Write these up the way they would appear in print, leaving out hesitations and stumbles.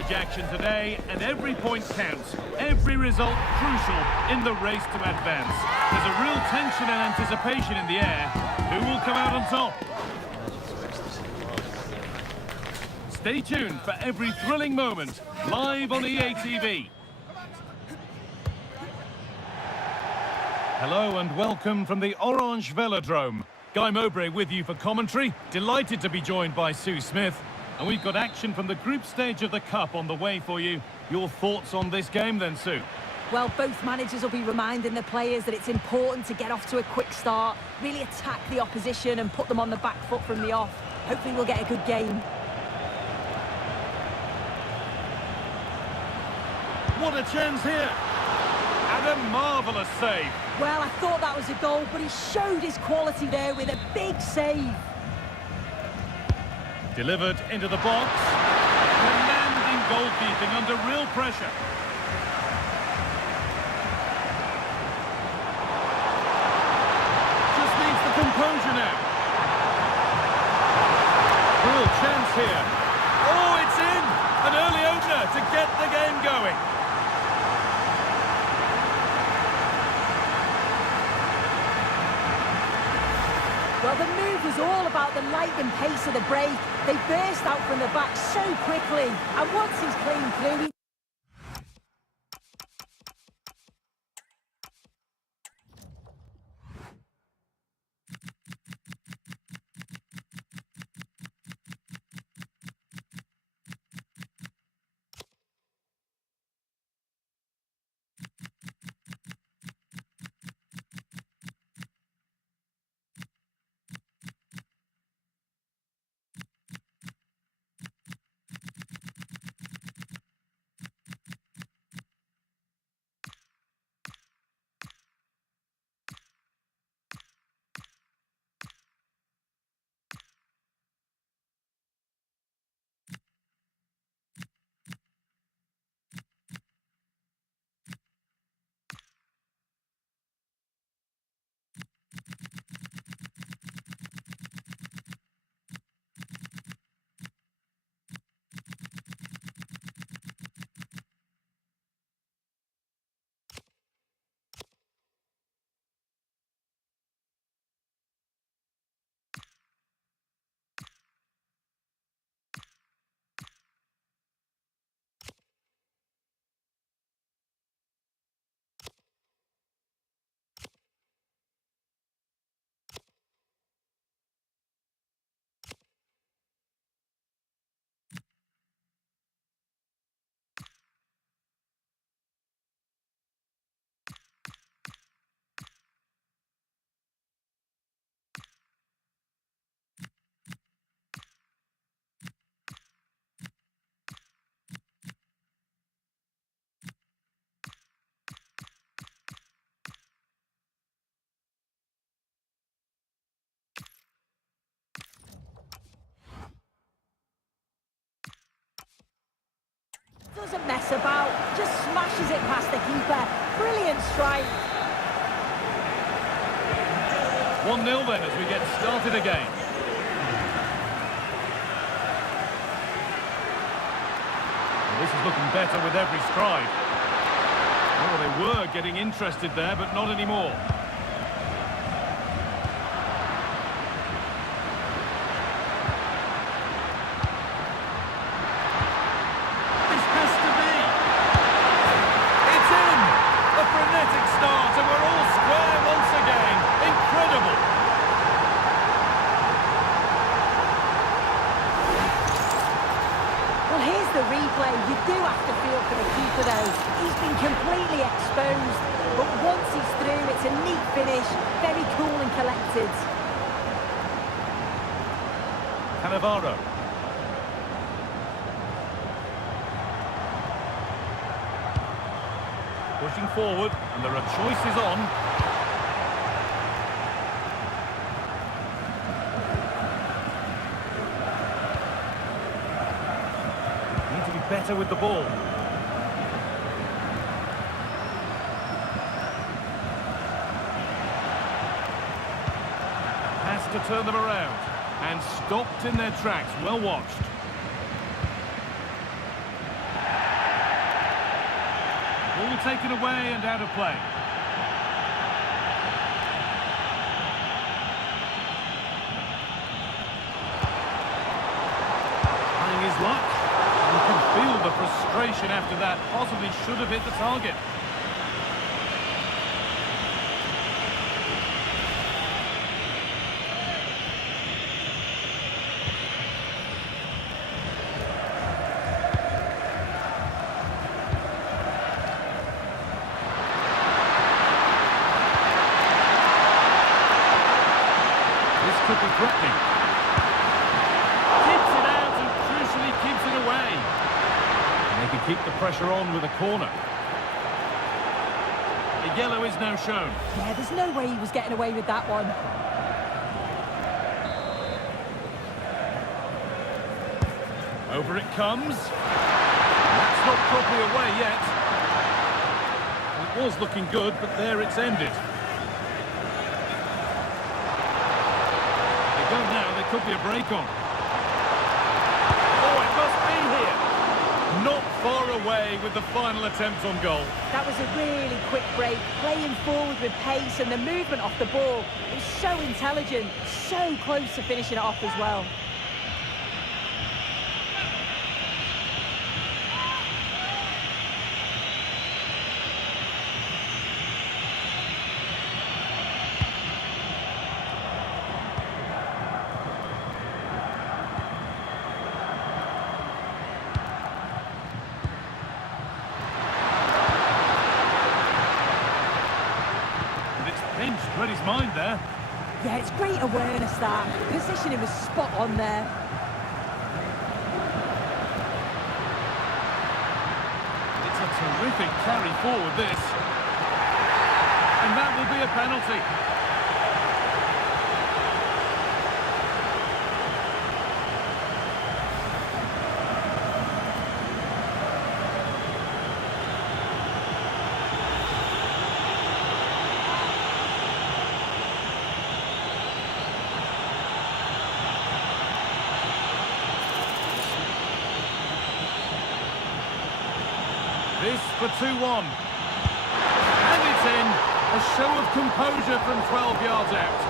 stage action today, and every point counts. Every result crucial in the race to advance. There's a real tension and anticipation in the air. Who will come out on top? Stay tuned for every thrilling moment, live on EA TV. Hello and welcome from the Orange Velodrome. Guy Mowbray with you for commentary. Delighted to be joined by Sue Smith. And we've got action from the group stage of the Cup on the way for you. Your thoughts on this game then, Sue? Well, both managers will be reminding the players that it's important to get off to a quick start, really attack the opposition and put them on the back foot from the off. Hopefully we'll get a good game. What a chance here! And a marvellous save. Well, I thought that was a goal, but he showed his quality there with a big save. Delivered into the box. Commanding goalkeeping under real pressure. Just needs the composure now. Real chance here. Oh, it's in! An early opener to get the game going. Well, the move was all about the lightning pace of the break. They burst out from the back so quickly, and once he's clean through, doesn't mess about, just smashes it past the keeper. Brilliant strike. 1-0 then as we get started again. Well, this is looking better with every stride. Oh, they were getting interested there, but not anymore. You do have to feel for the keeper though. He's been completely exposed, but once he's through, it's a neat finish, very cool and collected. Cannavaro. Pushing forward, and there are choices on. Better with the ball. Has to turn them around and stopped in their tracks. Well watched. Ball taken away and out of play. Trying his luck. You can feel the frustration after that. Possibly should have hit the target. Could be threatening. Keeps it out and crucially keeps it away. And they can keep the pressure on with a corner. The yellow is now shown. Yeah, there's no way he was getting away with that one. Over it comes. That's not properly away yet. It was looking good, but there it's ended. Go now, there could be a break on. Oh, it must be here. Not far away with the final attempt on goal. That was a really quick break, playing forward with pace, and the movement off the ball was so intelligent, so close to finishing it off as well. Read his mind there. Yeah, it's great awareness that. Positioning was spot on there. It's a terrific carry forward, this. And that will be a penalty. This for 2-1. And it's in. A show of composure from 12 yards out.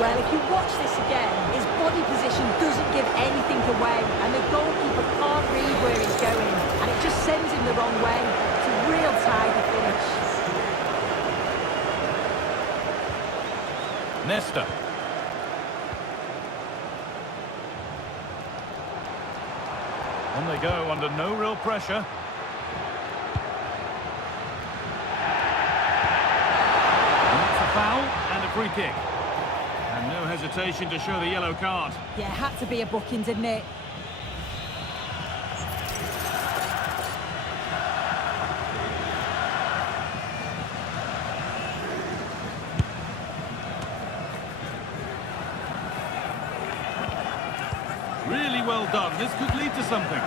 Well, if you watch this again, his body position doesn't give anything away, and the goalkeeper can't read where he's going, and it just sends him the wrong way. It's a real tidy finish. Nesta. On they go, under no real pressure. And that's a foul and a free kick. And no hesitation to show the yellow card. Yeah, had to be a booking, didn't it? Really well done. This could lead to something.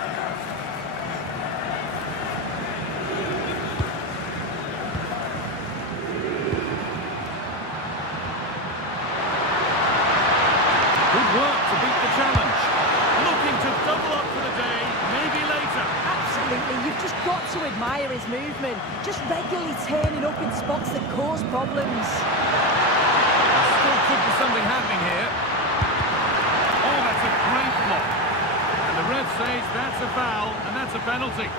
Good work to beat the challenge. Looking to double up for the day, maybe later. Absolutely, you've just got to admire his movement. Just regularly turning up in spots that cause problems. Still could be something happening here. Oh, that's a great block. And the ref says that's a foul, and that's a penalty.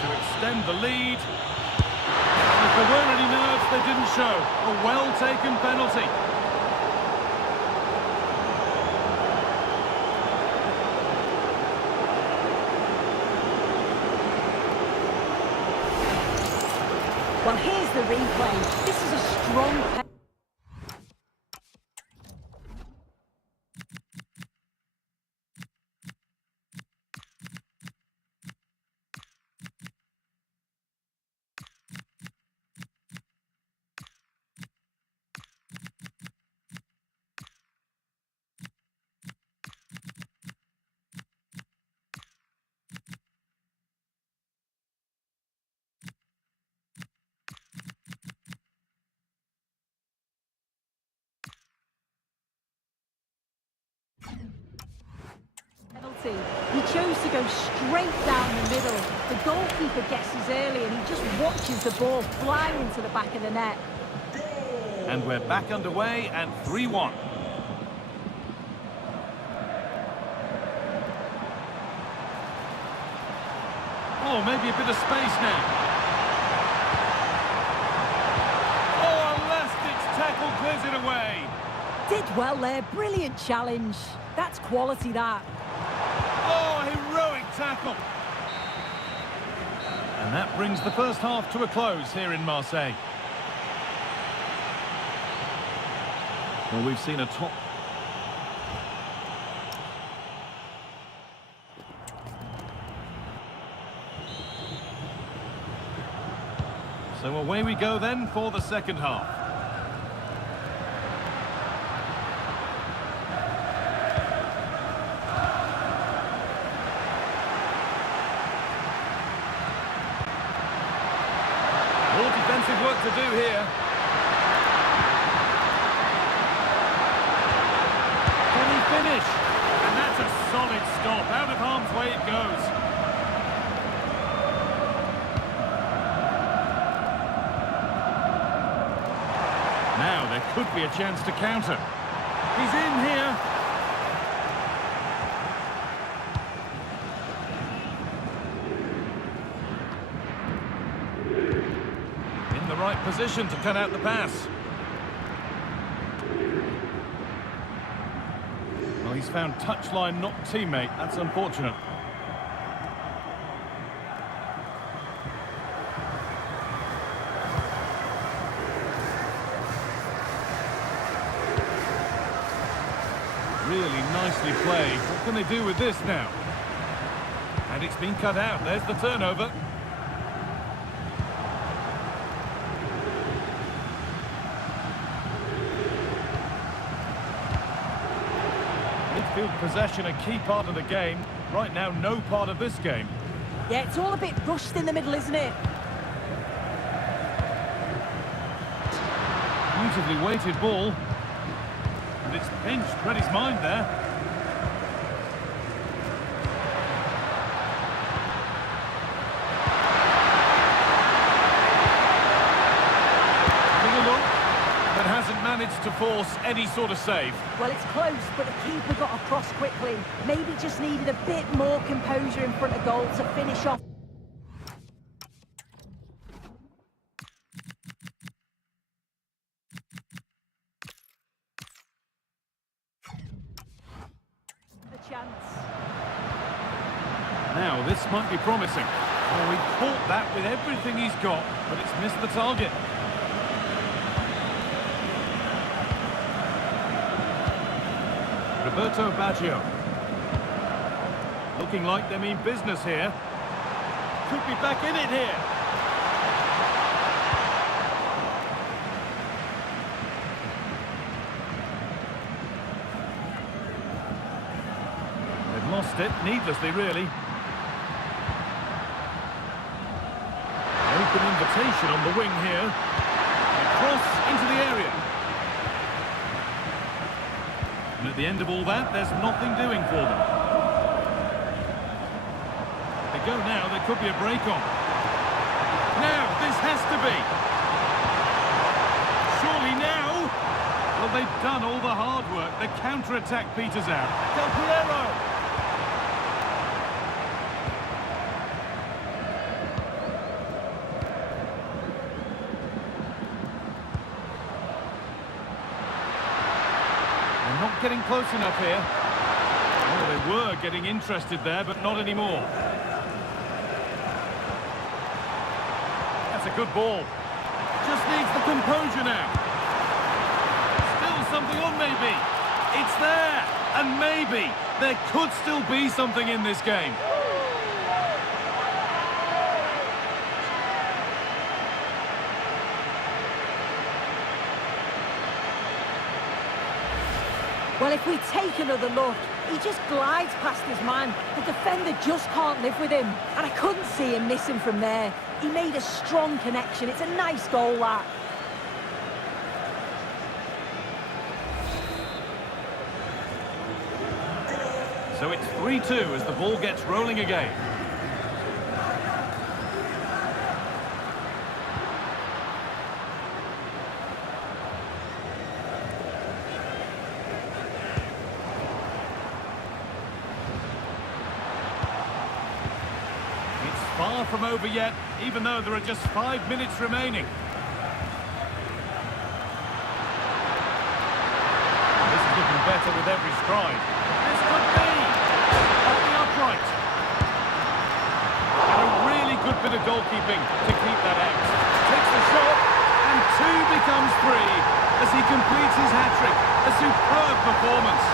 To extend the lead. And if there weren't any nerves, they didn't show. A well-taken penalty. Well, here's the replay. This is a strong penalty. He chose to go straight down the middle. The goalkeeper guesses early and he just watches the ball fly into the back of the net. And we're back underway and 3-1. Oh, maybe a bit of space now. Oh, a last-ditch tackle clears it away. Did well there, brilliant challenge. That's quality, that. Oh, heroic tackle. And that brings the first half to a close here in Marseille. Well, we've seen a top... So away we go then for the second half. More defensive work to do here. Can he finish? And that's a solid stop. Out of harm's way it goes. Now there could be a chance to counter. He's in here. In the right position to cut out the pass. Well, he's found touchline, not teammate. That's unfortunate. Really nicely played. What can they do with this now? And it's been cut out. There's the turnover. Midfield possession, a key part of the game. Right now, no part of this game. Yeah, it's all a bit rushed in the middle, isn't it? Beautifully weighted ball. And it's pinched. Read his mind there. Take a look, but hasn't managed to force any sort of save. Well, it's close, but the keeper got across quickly. Maybe just needed a bit more composure in front of goal to finish off. Now, this might be promising. Oh, he caught that with everything he's got, but it's missed the target. Roberto Baggio. Looking like they mean business here. Could be back in it here. They've lost it, needlessly, really. Open invitation on the wing here. Cross into the area. And at the end of all that, there's nothing doing for them. They go now, there could be a break on. Now, this has to be. Surely now. Well, they've done all the hard work. The counter-attack peters out. Del Piero. Not getting close enough here. Well, they were getting interested there, but not anymore. That's a good ball. Just needs the composure now. Still something on, maybe. It's there. And maybe there could still be something in this game. Well, if we take another look, he just glides past his man. The defender just can't live with him. And I couldn't see him missing from there. He made a strong connection. It's a nice goal, that. So it's 3-2 as the ball gets rolling again. It's far from over yet, even though there are just 5 minutes remaining. This is looking better with every stride. This could be off the upright. And a really good bit of goalkeeping to keep that out. Takes the shot, and 2 becomes 3 as he completes his hat-trick. A superb performance.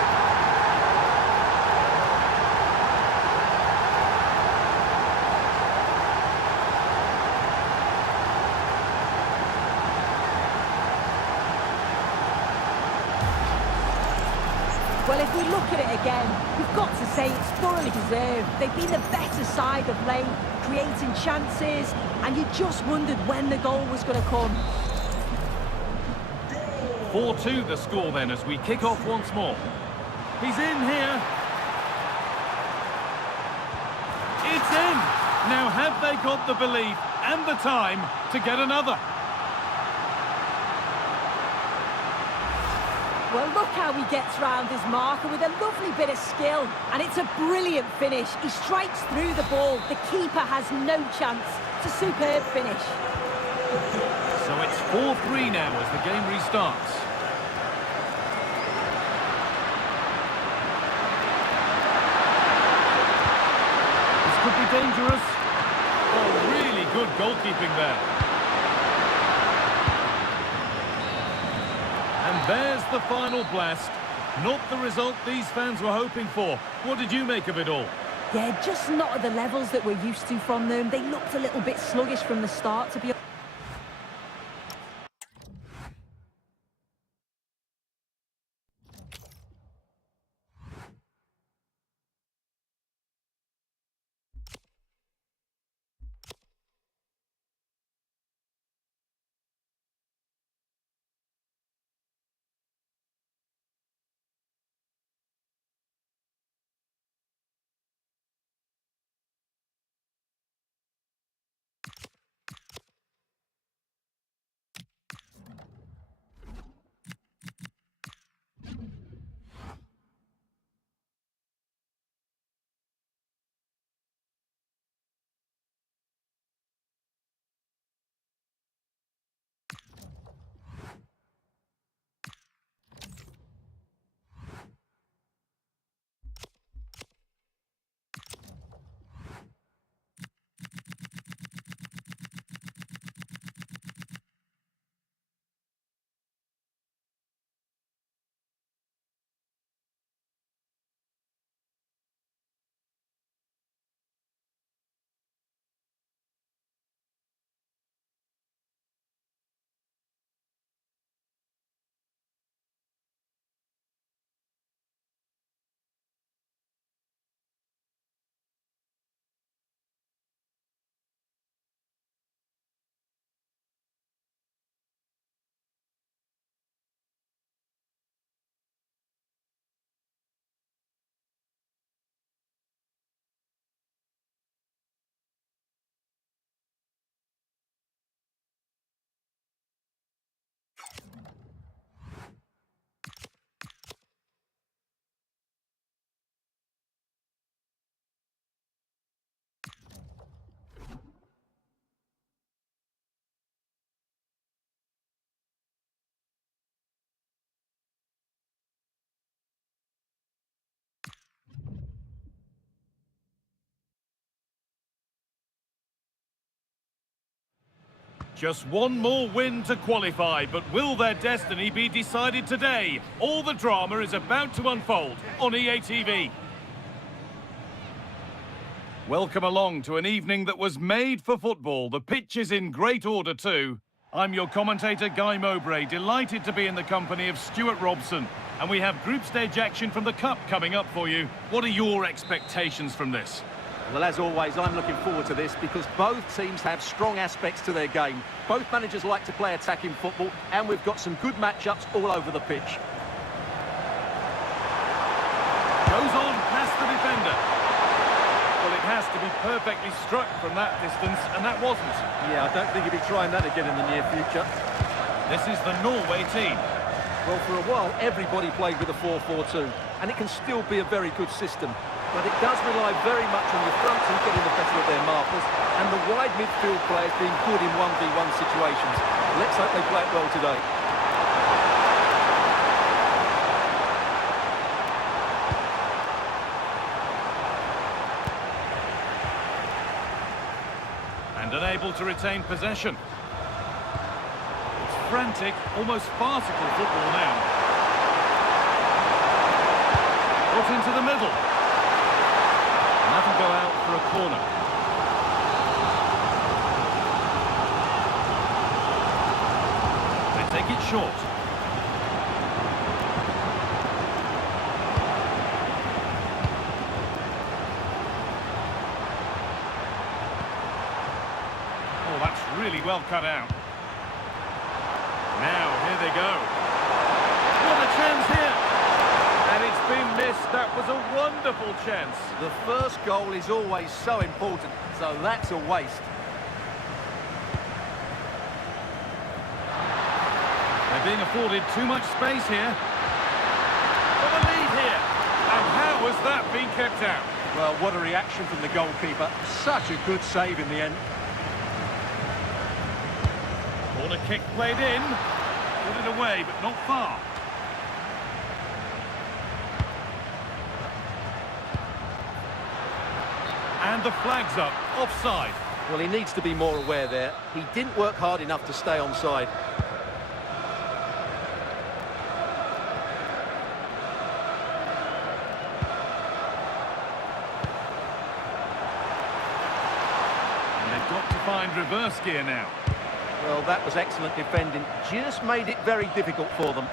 Well, if we look at it again, we've got to say it's thoroughly deserved. They've been the better side of late, creating chances, and you just wondered when the goal was going to come. 4-2 the score then as we kick off once more. He's in here. It's in. Now have they got the belief and the time to get another? Well, look how he gets round his marker with a lovely bit of skill. And it's a brilliant finish. He strikes through the ball. The keeper has no chance. It's a superb finish. So it's 4-3 now as the game restarts. This could be dangerous. Oh, really good goalkeeping there. And there's the final blast. Not the result these fans were hoping for. What did you make of it all? Yeah, just not at the levels that we're used to from them. They looked a little bit sluggish from the start, to be honest. Just one more win to qualify, but will their destiny be decided today? All the drama is about to unfold on EA TV. Welcome along to an evening that was made for football. The pitch is in great order too. I'm your commentator, Guy Mowbray, delighted to be in the company of Stuart Robson. And we have group stage action from the Cup coming up for you. What are your expectations from this? Well, as always, I'm looking forward to this because both teams have strong aspects to their game. Both managers like to play attacking football, and we've got some good matchups all over the pitch. Goes on past the defender. Well, it has to be perfectly struck from that distance, and that wasn't. Yeah, I don't think he'll be trying that again in the near future. This is the Norway team. Well, for a while, everybody played with a 4-4-2, and it can still be a very good system. But it does rely very much on your front two getting the better of their markers, and the wide midfield players being good in 1v1 situations. Let's hope they play it well today. And unable to retain possession. It's frantic, almost farcical football now. Put into the middle. And that'll go out for a corner. They take it short. Oh, that's really well cut out. Now, here they go. What a chance here! And it's been missed. That was a wonderful chance. The first goal is always so important, so that's a waste. They're being afforded too much space here. For the lead here. And how has that been kept out? Well, what a reaction from the goalkeeper. Such a good save in the end. Corner kick played in. Put it away, but not far. And the flag's up. Offside. Well, he needs to be more aware there. He didn't work hard enough to stay onside. And they've got to find reverse gear now. Well, that was excellent defending. Just made it very difficult for them.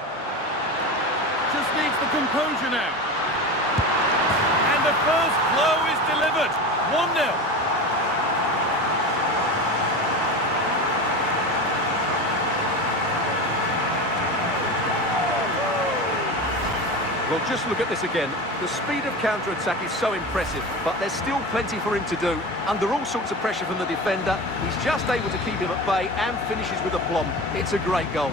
Just needs the composure now. And the first blow is delivered. 1-0. Well, just look at this again. The speed of counter-attack is so impressive, but there's still plenty for him to do. Under all sorts of pressure from the defender, he's just able to keep him at bay and finishes with aplomb. It's a great goal.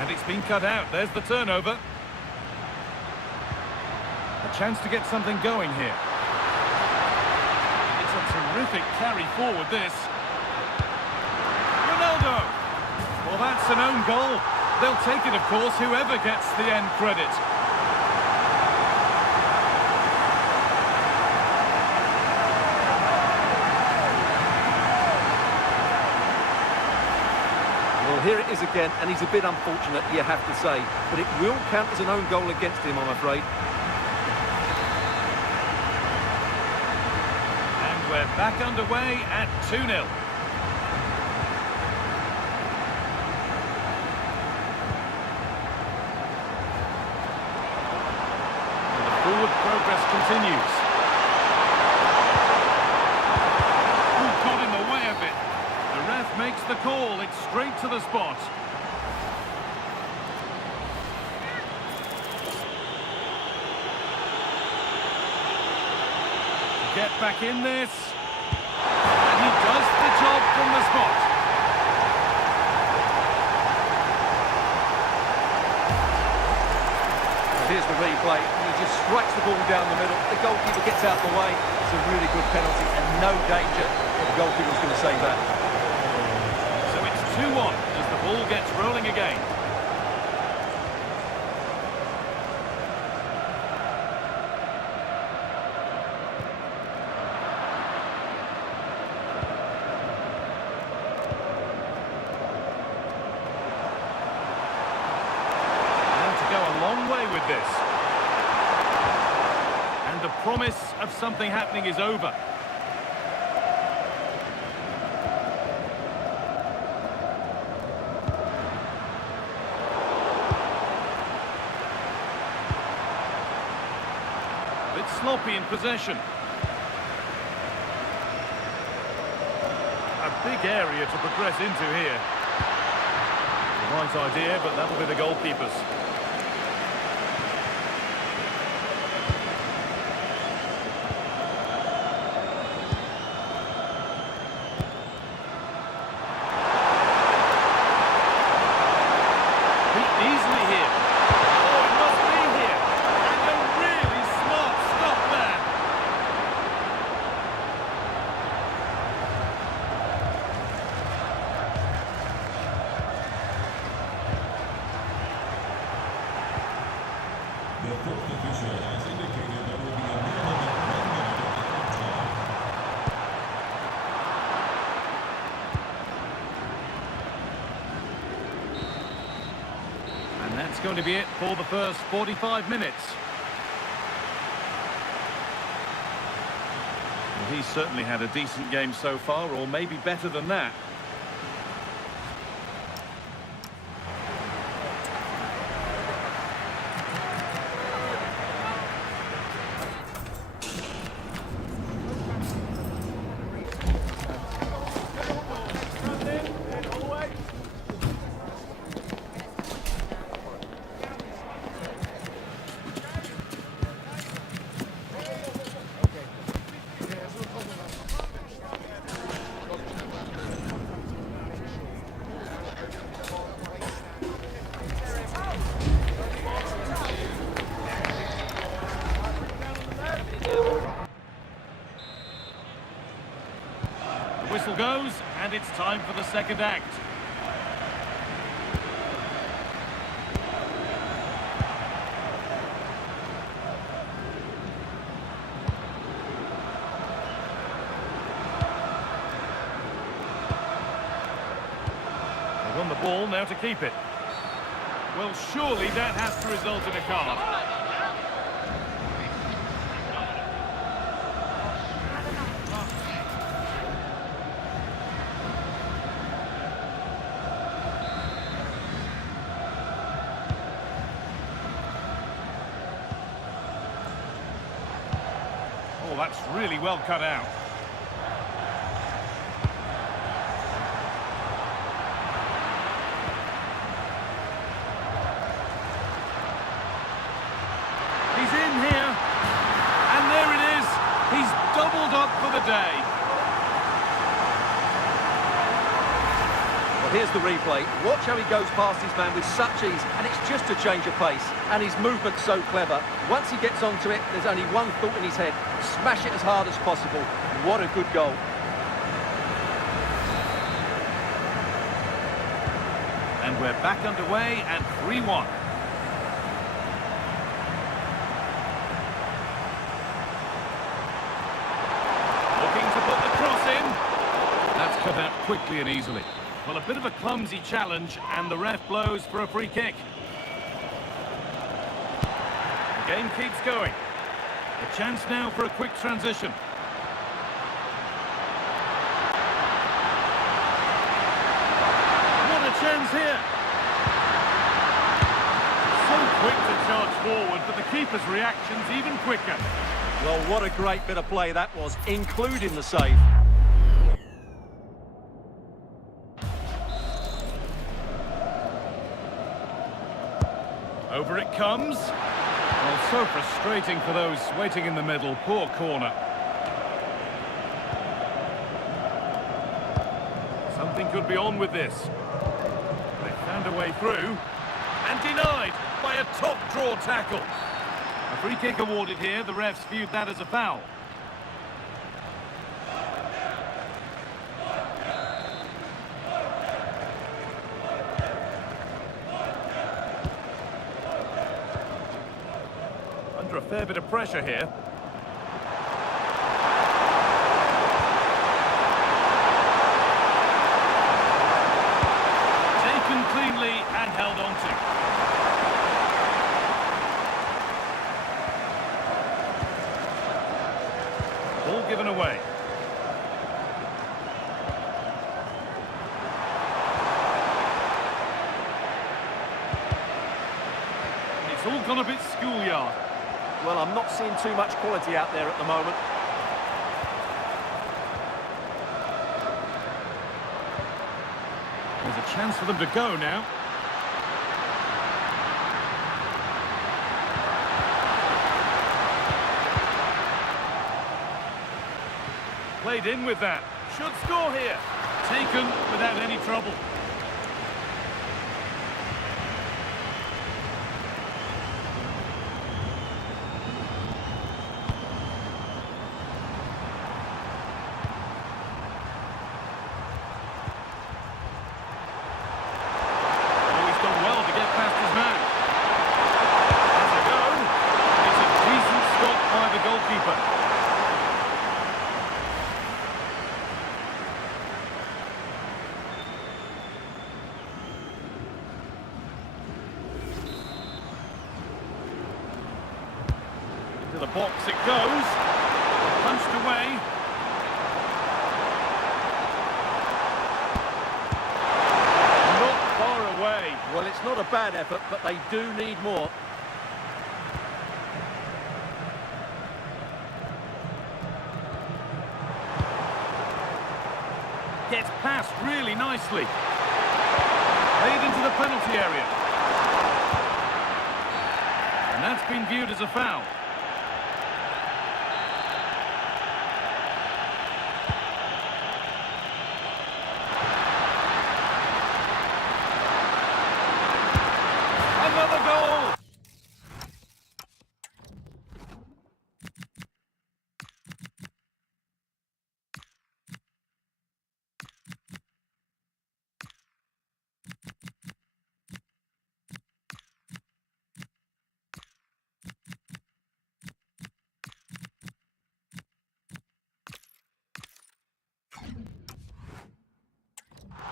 And it's been cut out. There's the turnover. A chance to get something going here. It's a terrific carry forward, this. Ronaldo! Well, that's an own goal. They'll take it, of course, whoever gets the end credit. Well, here it is again, and he's a bit unfortunate, you have to say. But it will count as an own goal against him, I'm afraid. And we're back underway at 2-0. Forward progress continues. Ooh, got in the way of it. The ref makes the call. It's straight to the spot. Get back in this. And he does the job from the spot. Here's the replay. He just strikes the ball down the middle. The goalkeeper gets out of the way. It's a really good penalty and no danger. The goalkeeper's going to save that. So it's 2-1 as the ball gets rolling again. Way with this. And the promise of something happening is over. A bit sloppy in possession. A big area to progress into here. Right idea, but that'll be the goalkeepers. Easily here. Oh, it must be here. And a really smart stop there. The fourth official has indicated there will be a minimum of 1 minute of added time. And that's going to be it for the first 45 minutes. Well, he's certainly had a decent game so far, or maybe better than that. The whistle goes, and it's time for the second act. They won the ball, now to keep it. Well, surely that has to result in a card. Oh, that's really well cut out. He's in here. And there it is. He's doubled up for the day. Well, here's the replay. Watch how he goes past his man with such ease, and it's just a change of pace. And his movement's so clever. Once he gets onto it, there's only one thought in his head. Smash it as hard as possible. What a good goal. And we're back underway at 3-1. Looking to put the cross in. That's cut out quickly and easily. Well, a bit of a clumsy challenge, and the ref blows for a free kick. The game keeps going. A chance now for a quick transition. What a chance here! So quick to charge forward, but the keeper's reaction's even quicker. Well, what a great bit of play that was, including the save. Over it comes. Well, so frustrating for those waiting in the middle. Poor corner. Something could be on with this. They found a way through. And denied by a top-draw tackle. A free kick awarded here. The refs viewed that as a foul. Under a fair bit of pressure here. Taken cleanly and held on to. Ball given away. It's all gone a bit schoolyard. Well, I'm not seeing too much quality out there at the moment. There's a chance for them to go now. Played in with that. Should score here. Taken without any trouble. Oh, he's done well to get past his man. Has a go. It's a decent stop by the goalkeeper. To the box it goes. Punched away. Not far away. Well, it's not a bad effort, but they do need more. Gets past really nicely. Played into the penalty area. And that's been viewed as a foul. Another goal!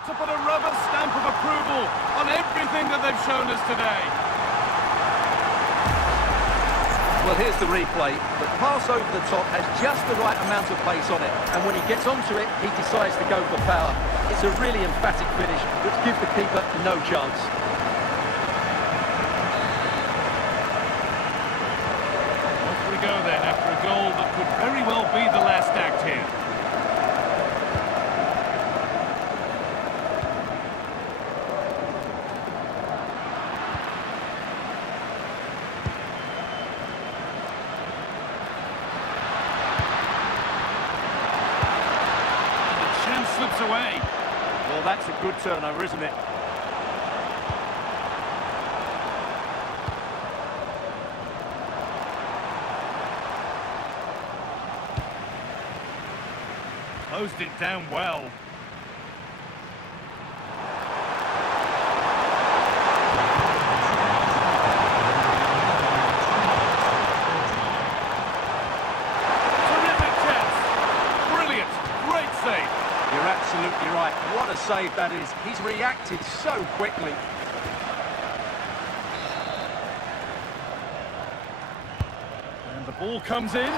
To put a rubber stamp of approval on everything that they've shown us today. Well, here's the replay. The pass over the top has just the right amount of pace on it, and when he gets onto it, he decides to go for power. It's a really emphatic finish, which gives the keeper no chance. Off we go then after a goal that could very well be the last act here. Slips away. Well, that's a good turnover, isn't it? Closed it down well. Terrific chance. Brilliant. Great save. You're absolutely right. What a save that is. He's reacted so quickly. And the ball comes in.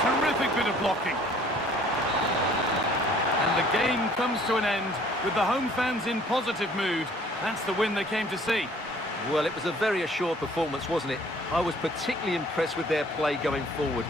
Terrific bit of blocking. And the game comes to an end with the home fans in positive mood. That's the win they came to see. Well, it was a very assured performance, wasn't it? I was particularly impressed with their play going forward.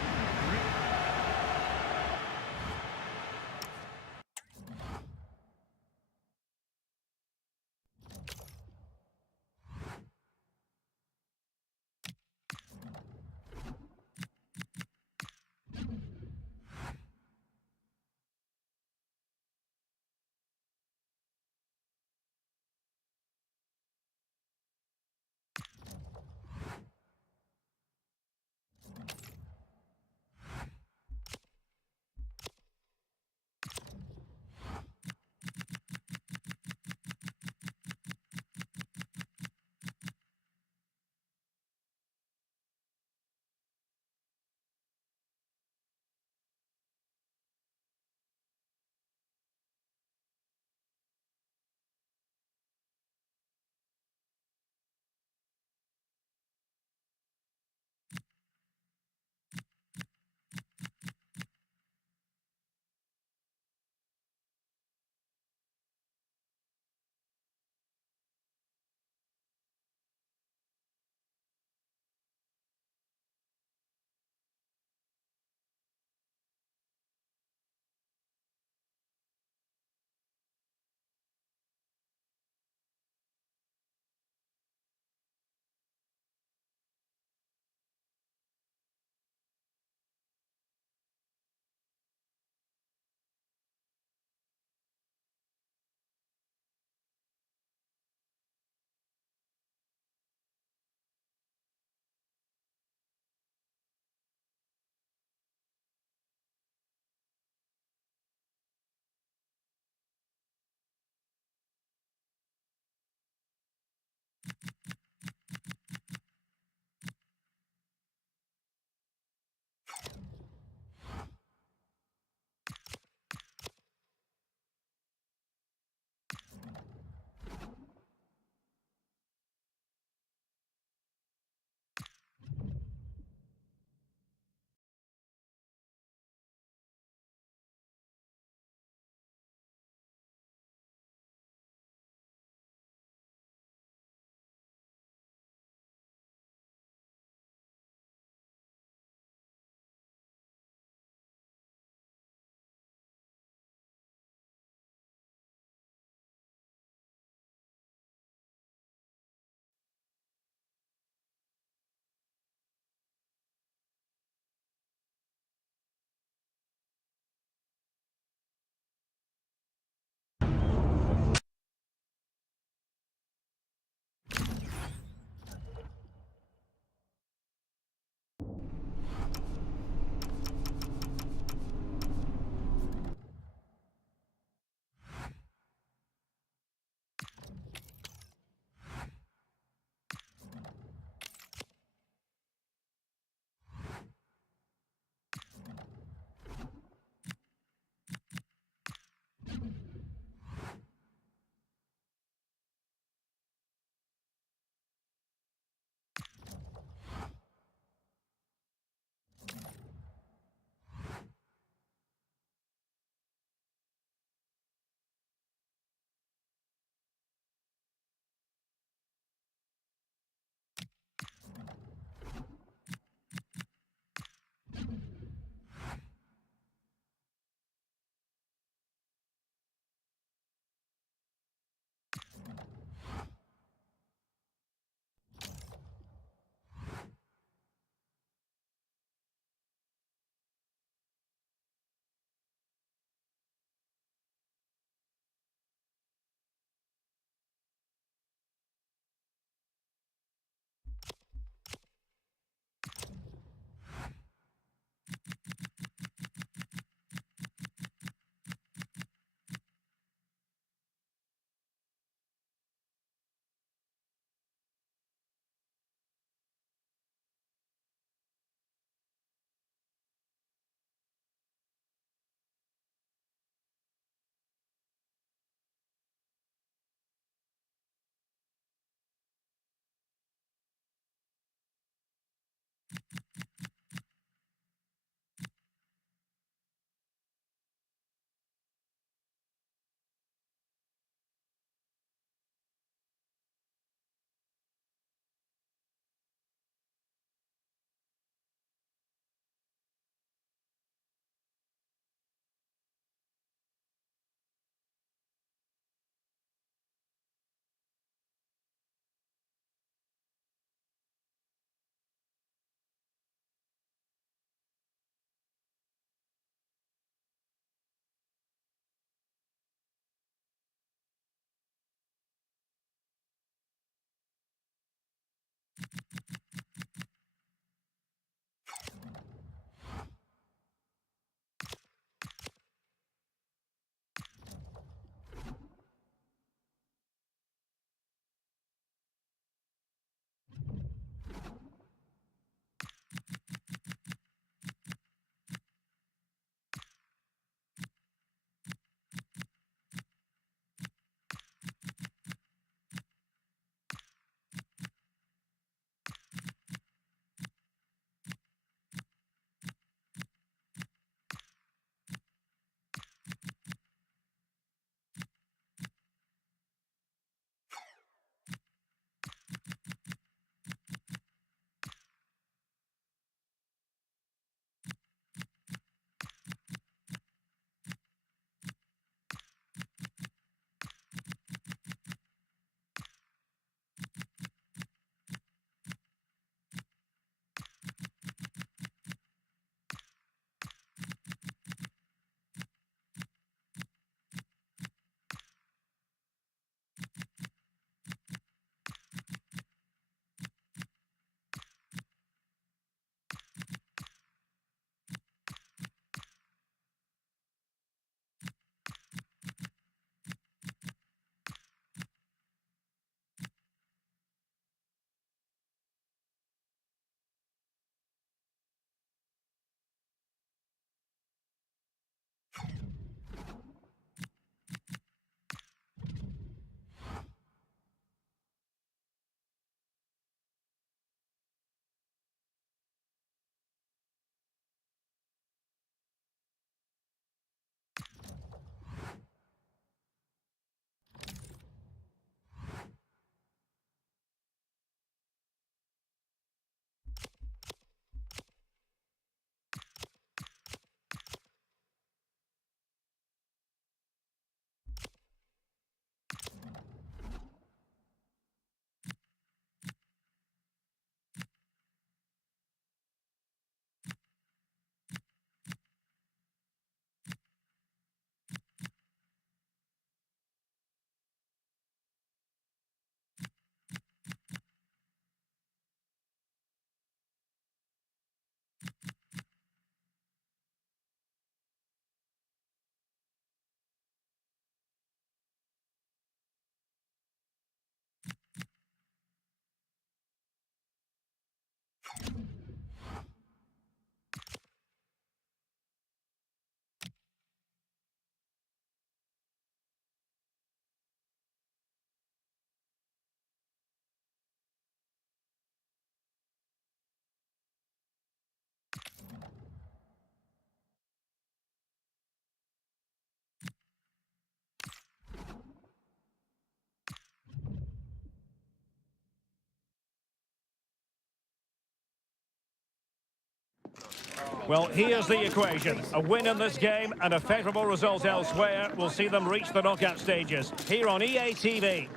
Well, here's the equation. A win in this game and a favourable result elsewhere will see them reach the knockout stages. Here on EA TV.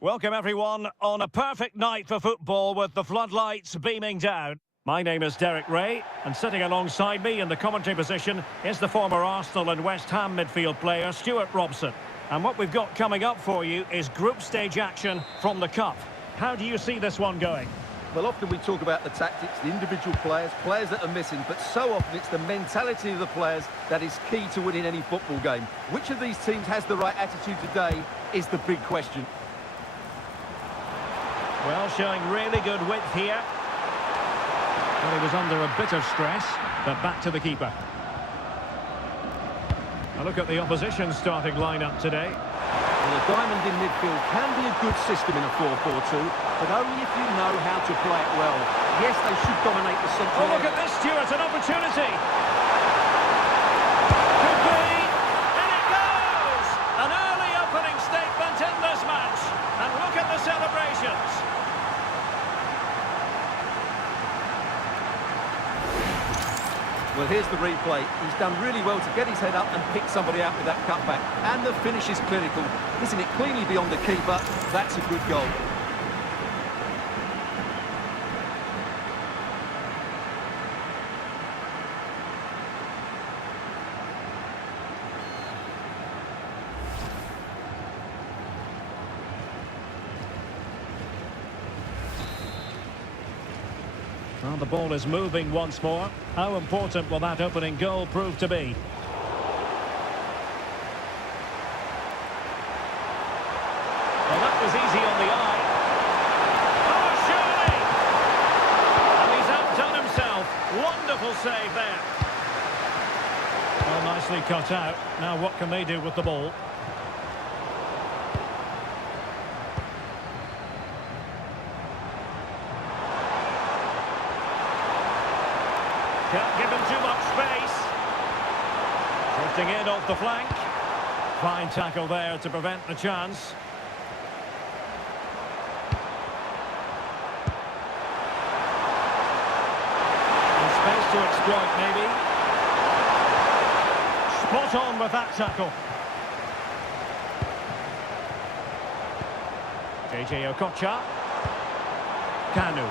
Welcome everyone on a perfect night for football with the floodlights beaming down. My name is Derek Ray, and sitting alongside me in the commentary position is the former Arsenal and West Ham midfield player Stuart Robson. And what we've got coming up for you is group stage action from the Cup. How do you see this one going? Well, often we talk about the tactics, the individual players that are missing, but so often it's the mentality of the players that is key to winning any football game. Which of these teams has the right attitude today is the big question. Well, showing really good width here. Well, he was under a bit of stress, but back to the keeper. A look at the opposition starting lineup today. Well, a diamond in midfield can be a good system in a 4-4-2, but only if you know how to play it well. Yes, they should dominate the central Oh, look area. at this, Stuart, an opportunity. Could be, and it goes! An early opening statement in this match. And look at the celebrations. Well, here's the replay. He's done really well to get his head up and pick somebody out with that cutback. And the finish is clinical. Hitting it cleanly beyond the keeper. That's a good goal. Well, the ball is moving once more. How important will that opening goal prove to be? Well, that was easy on the eye. Oh, surely! And he's outdone himself. Wonderful save there. Well, nicely cut out. Now what can they do with the ball? Can't give him too much space. Drifting in off the flank. Fine tackle there to prevent the chance. And space to exploit, maybe. Spot on with that tackle. JJ Okocha. Kanu.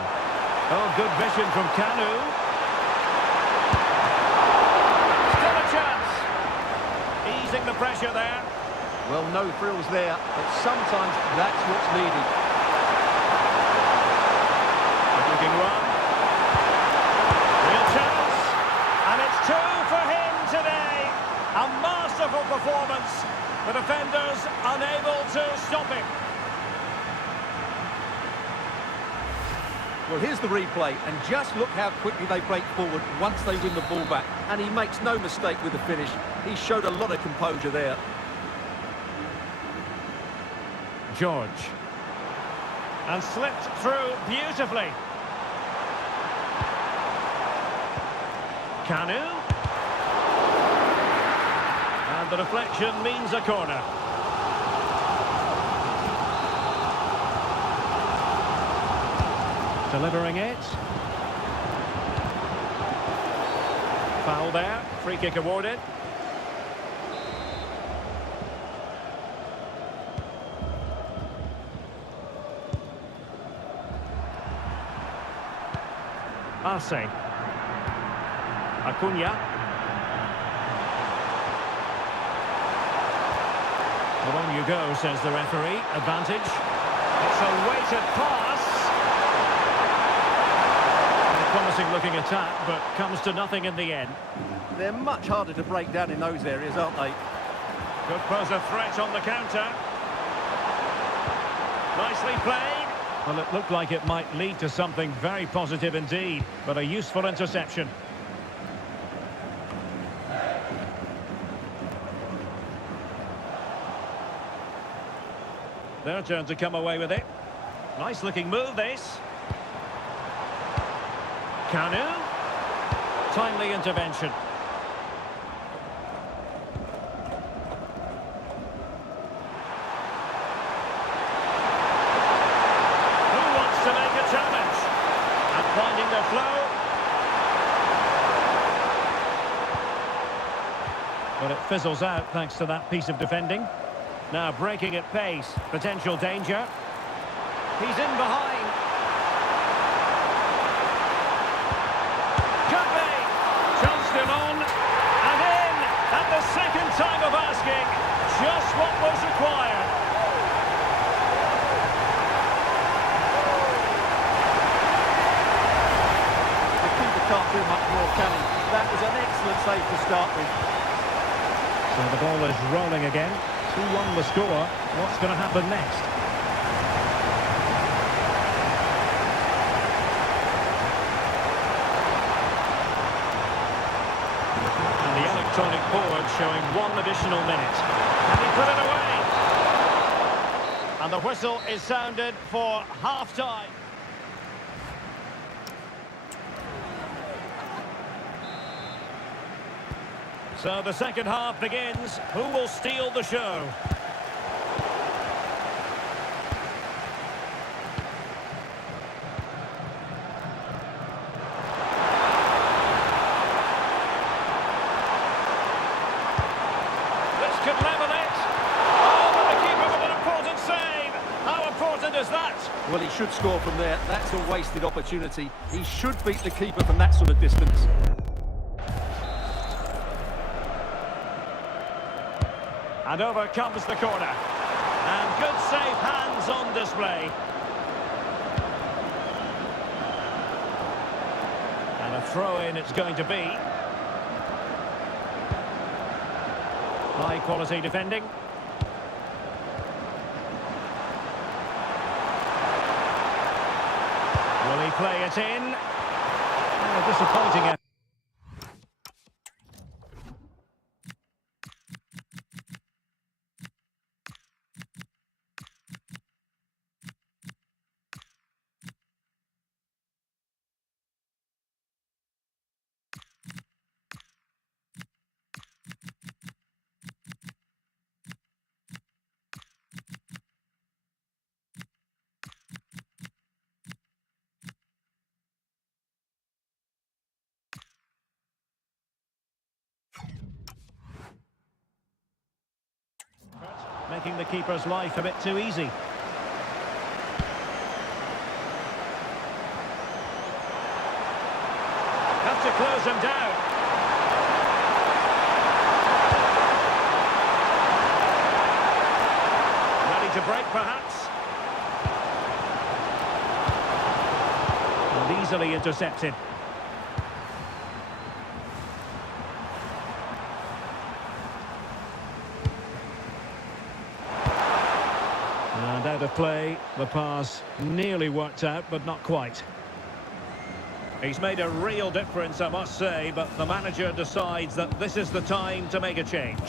Oh, good vision from Kanu. Easing the pressure there. Well, no frills there, but sometimes that's what's needed. Looking run. Real chance. And it's two for him today. A masterful performance. The defenders unable to stop him. Well, here's the replay, and just look how quickly they break forward once they win the ball back. And he makes no mistake with the finish. He showed a lot of composure there. George. And slipped through beautifully. Kanu. And the deflection means a corner. Delivering it. Foul there. Free kick awarded. Arce. Acuna. Well, on you go, says the referee. Advantage. It's a weighted pass. Promising looking attack, but comes to nothing in the end. They're much harder to break down in those areas, aren't they? Could pose a threat on the counter. Nicely played. Well, it looked like it might lead to something very positive indeed, but a useful interception. Their turn to come away with it. Nice looking move, this. Kanu. Timely intervention. Who wants to make a challenge? And finding the But it fizzles out thanks to that piece of defending. Now breaking at pace, potential danger. He's in behind. Could be. Chanced him on. And in at the second time of asking. Just what was required. The keeper can't do much more, can he? That was an excellent save to start with. So the ball is rolling again. 2-1 the score. What's going to happen next? And the electronic board showing 1 additional minute. And he put it away. And the whistle is sounded for half-time. So the second half begins. Who will steal the show? This could level it. Oh, but the keeper with an important save. How important is that? Well, he should score from there. That's a wasted opportunity. He should beat the keeper from that sort of distance. And over comes the corner. And good safe hands on display. And a throw-in it's going to be. High quality defending. Will he play it in? Oh, disappointing effort. Making the keeper's life a bit too easy. Have to close him down. Ready to break, perhaps. And easily intercepted. And out of play, the pass nearly worked out, but not quite. He's made a real difference, I must say, but the manager decides that this is the time to make a change.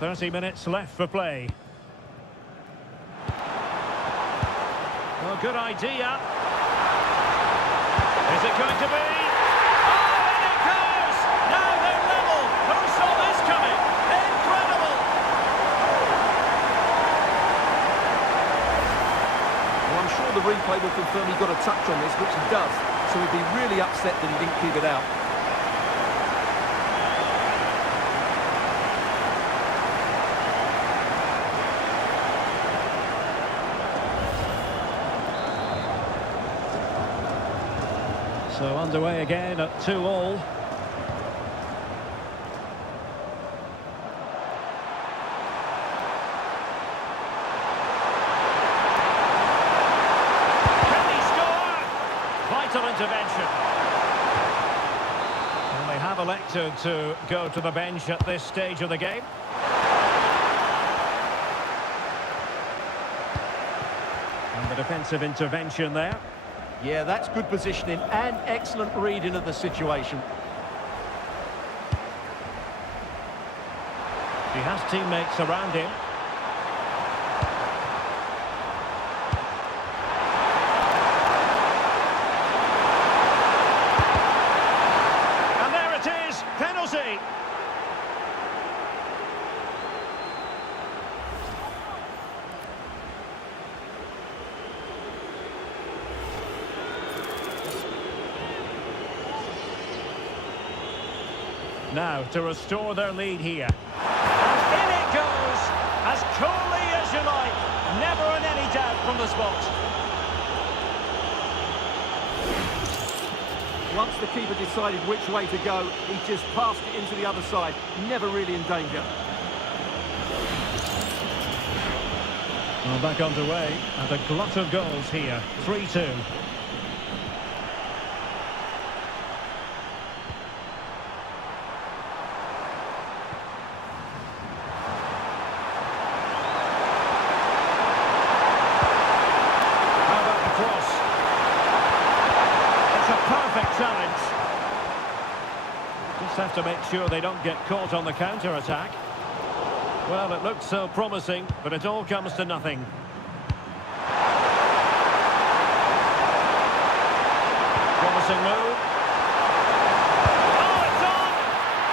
30 minutes left for play. Well, good idea. Is it going to be? Oh, and it goes! Now they're level! Who saw this coming? Incredible! Well, I'm sure the replay will confirm he got a touch on this, which he does. So he'd be really upset that he didn't keep it out. So underway again at 2-2. Can he score? Vital intervention. And they have elected to go to the bench at this stage of the game. And the defensive intervention there. Yeah, that's good positioning and excellent reading of the situation. He has teammates around him. And there it is, penalty. Now, to restore their lead here. And in it goes, as coolly as you like. Never in any doubt from the spot. Once the keeper decided which way to go, he just passed it into the other side. Never really in danger. Well, back underway, and a glut of goals here. 3-2. How about the cross? It's a perfect challenge. Just have to make sure they don't get caught on the counter-attack. Well, it looked so promising, but it all comes to nothing. Promising move. Oh, it's on!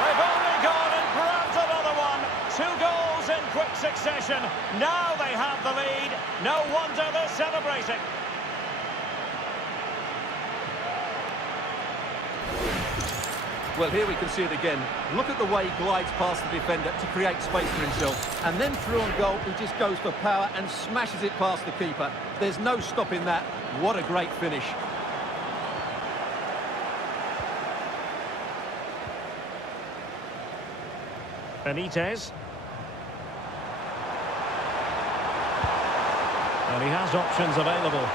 They've only gone and grabbed another one. 2 goals in quick succession. Now they have the lead. No wonder they're celebrating. Well, here we can see it again. Look at the way he glides past the defender to create space for himself. And then through on goal, he just goes for power and smashes it past the keeper. There's no stopping that. What a great finish. Benitez. And he has options available.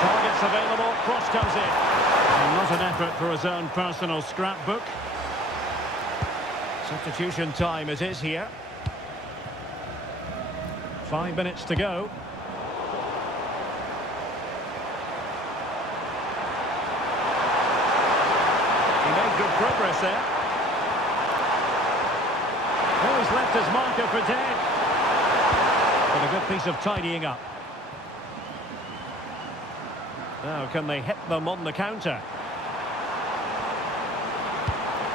Targets available, cross comes in. And not an effort for his own personal scrapbook. Substitution time it is here. 5 minutes to go. He made good progress there. Oh, he's left his marker for dead. But a good piece of tidying up. Now, can they hit them on the counter?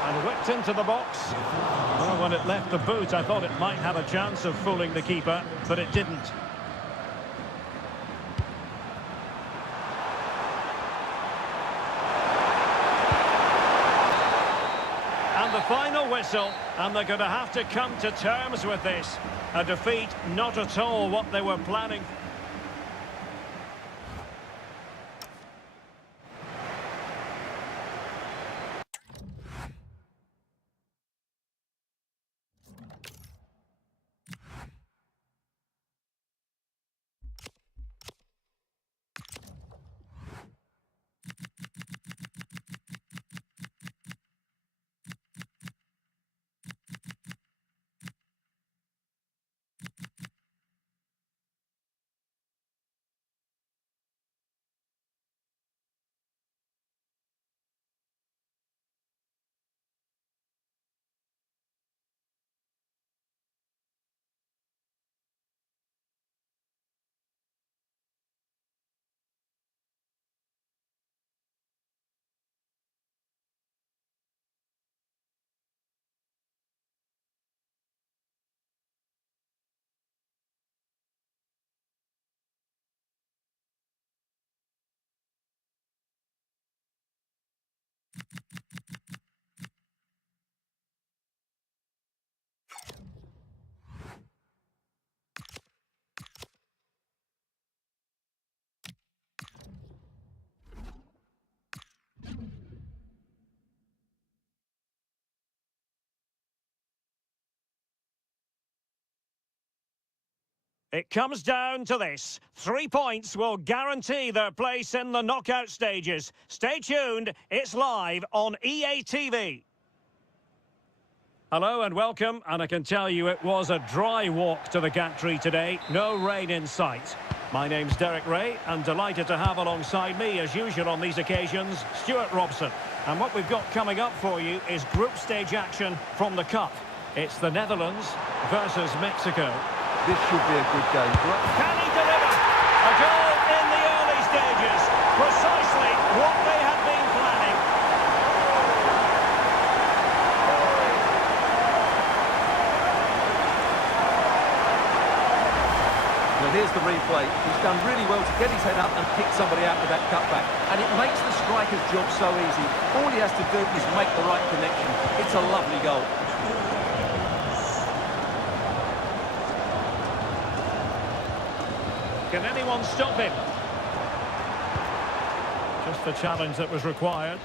And whipped into the box. Well, when it left the boot, I thought it might have a chance of fooling the keeper, but it didn't. And the final whistle, and they're going to have to come to terms with this. A defeat not at all what they were planning. It comes down to this. 3 points will guarantee their place in the knockout stages. Stay tuned, it's live on EA TV. Hello and welcome, and I can tell you it was a dry walk to the gantry today. No rain in sight. My name's Derek Ray, and delighted to have alongside me, as usual on these occasions, Stuart Robson. And what we've got coming up for you is group stage action from the Cup. It's the Netherlands versus Mexico. This should be a good game. Can he deliver? A goal in the early stages. Precisely what they had been planning. Well, here's the replay. play. He's done really well to get his head up and pick somebody out with that cutback. And it makes the striker's job so easy. All he has to do is make the right connection. It's a lovely goal. Can anyone stop him? Just the challenge that was required.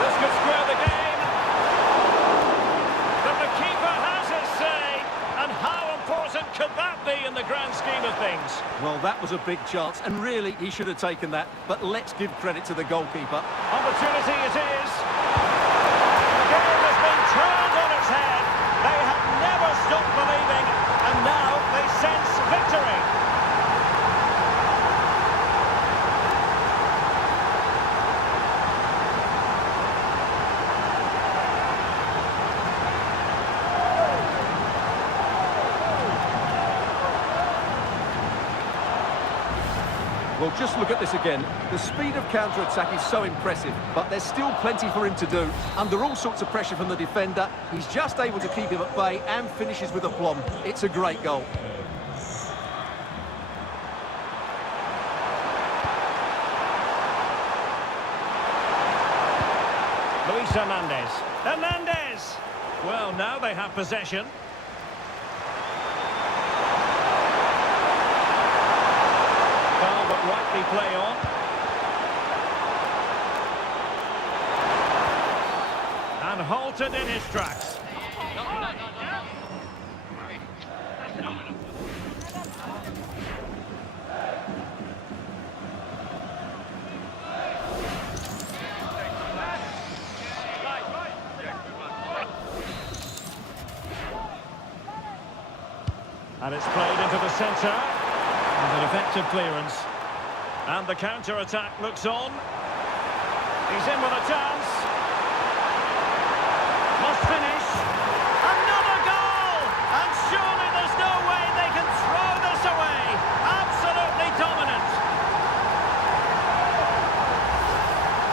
This could square the game. But the keeper has his say. And how important could that be in the grand scheme of things? Well, that was a big chance, and really, he should have taken that. But let's give credit to the goalkeeper. Opportunity it is. The game has been turned on its head. They have never stopped believing, and now they sense victory. Well, just look at this again. The speed of counter-attack is so impressive, but there's still plenty for him to do. Under all sorts of pressure from the defender, he's just able to keep him at bay and finishes with aplomb. It's a great goal. Luis Hernandez. Hernandez! Well, now they have possession. Rightly play on. And halted in his tracks. And it's played into the centre. And an effective clearance. And the counter-attack looks on. He's in with a chance. Must finish. Another goal! And surely there's no way they can throw this away. Absolutely dominant.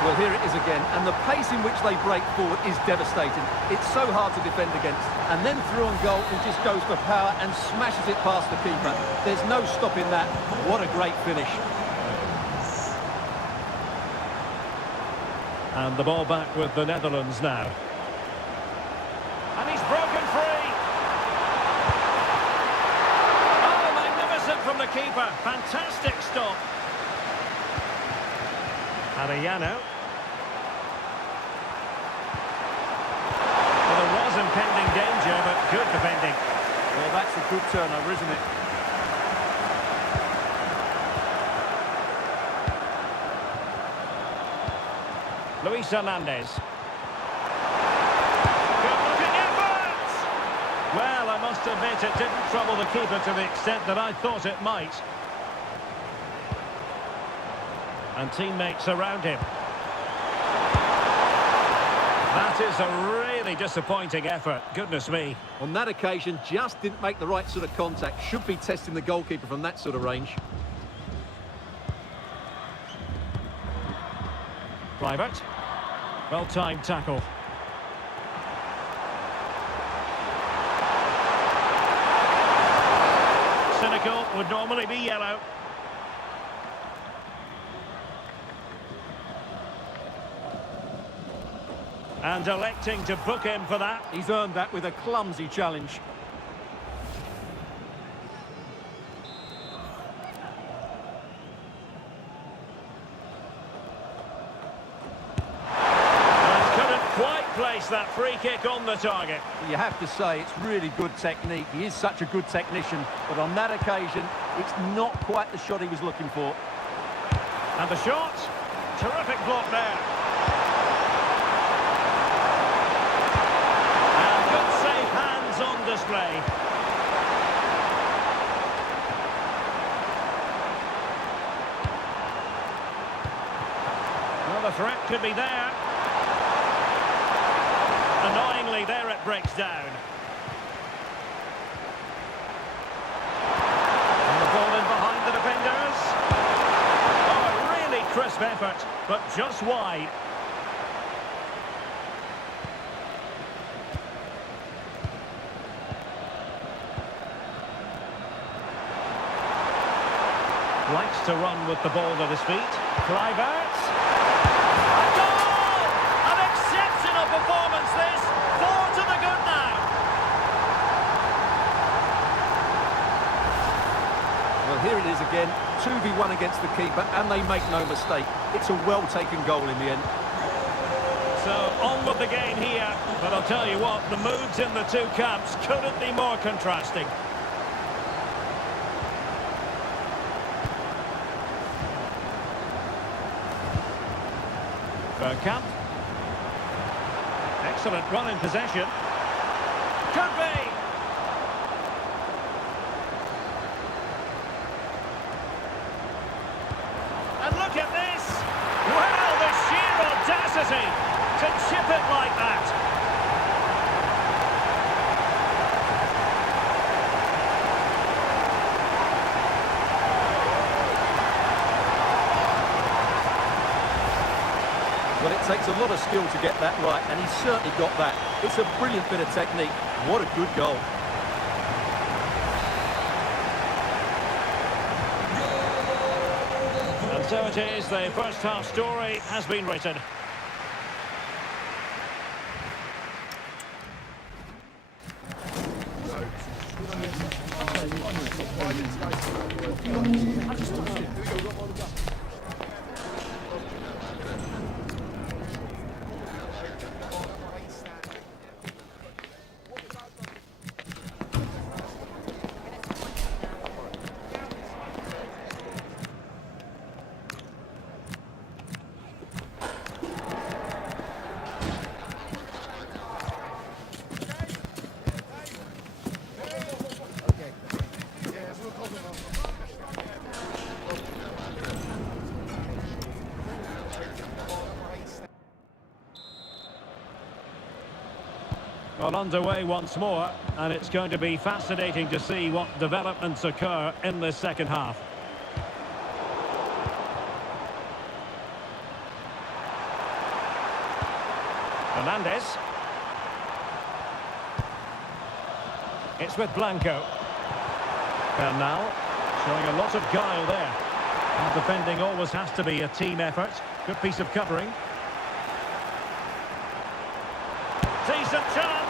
Well, here it is again, and the pace in which they break forward is devastating. It's so hard to defend against. And then through on goal, he just goes for power and smashes it past the keeper. There's no stopping that. What a great finish. And the ball back with the Netherlands now. And he's broken free. Oh, magnificent from the keeper. Fantastic stop. Arellano. Well, there was impending danger, but good defending. Well, that's a good turnover, isn't it? Luis Hernandez. Good looking effort! Well, I must admit it didn't trouble the keeper to the extent that I thought it might. And teammates around him. That is a really disappointing effort, goodness me. On that occasion, just didn't make the right sort of contact. Should be testing the goalkeeper from that sort of range. Private. Well-timed tackle. Cynical would normally be yellow. And electing to book him for that. He's earned that with a clumsy challenge. Place that free kick on the target. You have to say it's really good technique. He is such a good technician, but on that occasion, it's not quite the shot he was looking for. And the shot, terrific block there. And good safe hands on display. Well, the threat could be there. Annoyingly, there it breaks down. And the ball in behind the defenders. Oh, a really crisp effort, but just wide. likes to run with the ball at his feet. Kluivert. A goal! An exceptional performance this. 4 to the good now. Well, here it is again. 2v1 against the keeper, and they make no mistake. It's a well-taken goal in the end. So, on with the game here. But I'll tell you what, the moods in the two camps couldn't be more contrasting. Bergkamp. Excellent run in possession. Could be. And look at this. Wow, the sheer audacity to chip it like that. Well, it takes a lot of skill to get that right, and he's certainly got that. It's a brilliant bit of technique. What a good goal. And so it is, the first half story has been written. Well, underway once more, and it's going to be fascinating to see what developments occur in this second half. Fernandes. It's with Blanco. Bernal showing a lot of guile there. And defending always has to be a team effort. Good piece of covering. Decent chance.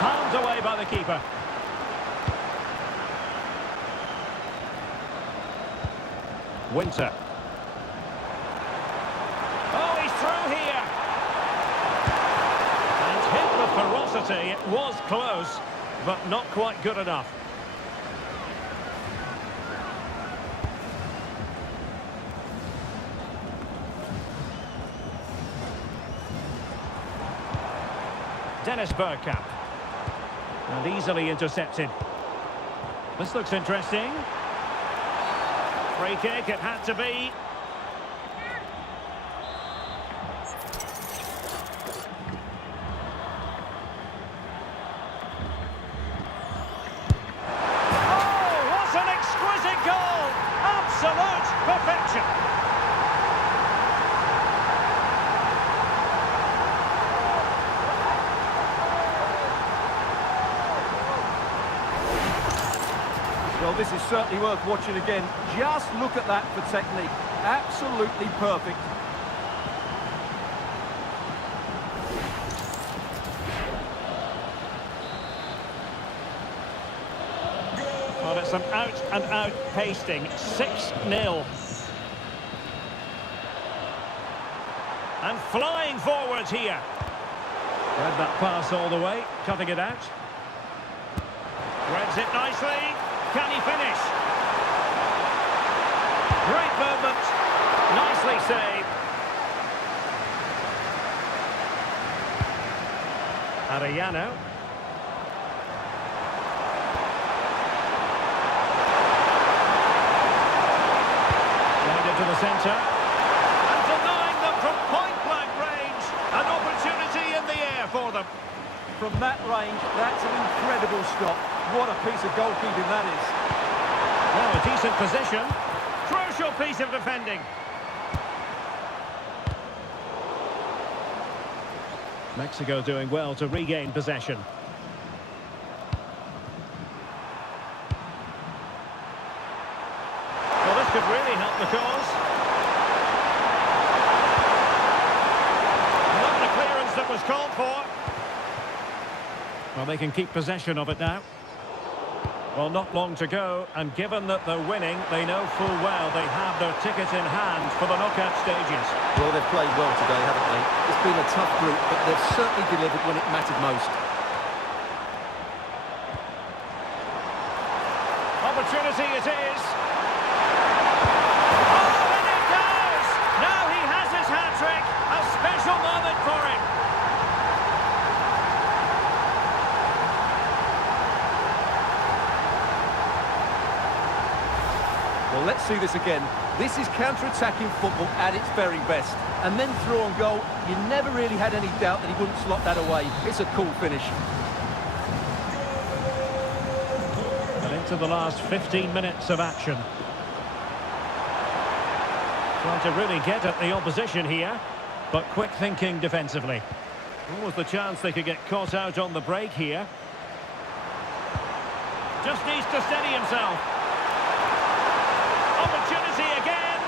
Palmed away by the keeper. Winter. Oh, he's through here. And hit with ferocity. It was close, but not quite good enough. Dennis Bergkamp. And easily intercepted. This looks interesting. Free kick, it had to be. Oh, what an exquisite goal! Absolute perfection! Well, this is certainly worth watching again. Just look at that for technique. Absolutely perfect. Well, it's an out-and-out pasting. 6-0. And flying forwards here. Read that pass all the way, cutting it out. Threads it nicely. Can he finish? Great movement. Nicely saved. Arellano. Right into the centre. And denying them from point-blank range. An opportunity in the air for them. From that range, that's an incredible stop. What a piece of goalkeeping that is. Now a decent position. Crucial piece of defending. Mexico doing well to regain possession. Well, this could really Well, they can keep possession of it now. Well, not long to go, and given that they're winning, they know full well they have their ticket in hand for the knockout stages. Well, they've played well today, haven't they? It's been a tough group, but they've certainly delivered when it mattered most. Opportunity it is. Oh, and it goes! Now he has his hat-trick. A special moment for him. Well, let's see this again. This is counter-attacking football at its very best. And then through on goal, you never really had any doubt that he wouldn't slot that away. It's a cool finish. And into the last 15 minutes of action. Trying to really get at the opposition here, but quick thinking defensively. What was the chance they could get caught out on the break here? Just needs to steady himself. Opportunity again.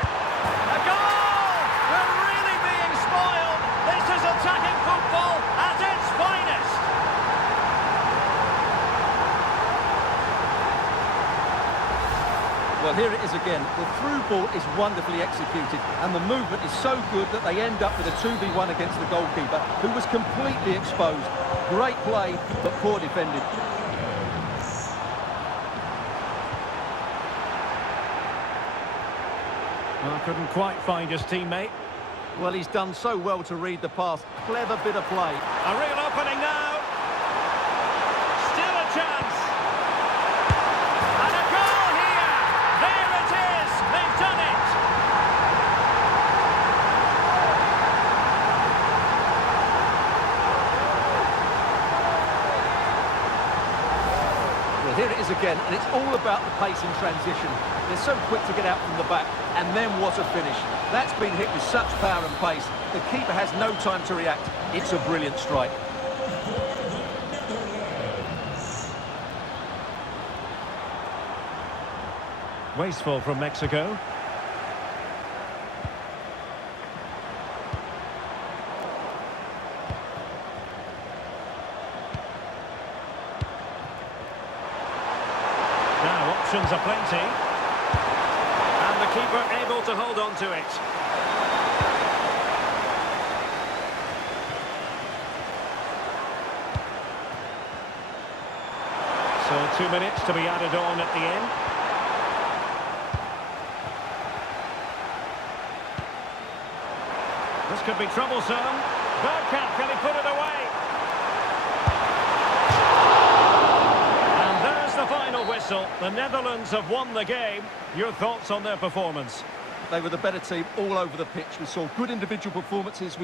A goal! We're really being spoiled. This is attacking football at its finest. Well, here it is again. The through ball is wonderfully executed, and the movement is so good that they end up with a 2v1 against the goalkeeper, who was completely exposed. Great play, but poor defending. Well, couldn't quite find his teammate. Well, he's done so well to read the pass. Clever bit of play. A real opening now. Still a chance. And a goal here. There it is. They've done it. Well, here it is again, and it's all about the pace in transition. They're so quick to get out from the back, and then what a finish. That's been hit with such power and pace. The keeper has no time to react. It's a brilliant strike. Wasteful from Mexico. Now options are plenty. And the keeper able to hold on to it. So 2 minutes to be added on at the end. This could be troublesome. Bergkamp, can he put it away? And there's the final whistle. The Netherlands have won the game. Your thoughts on their performance? They were the better team all over the pitch. We saw good individual performances.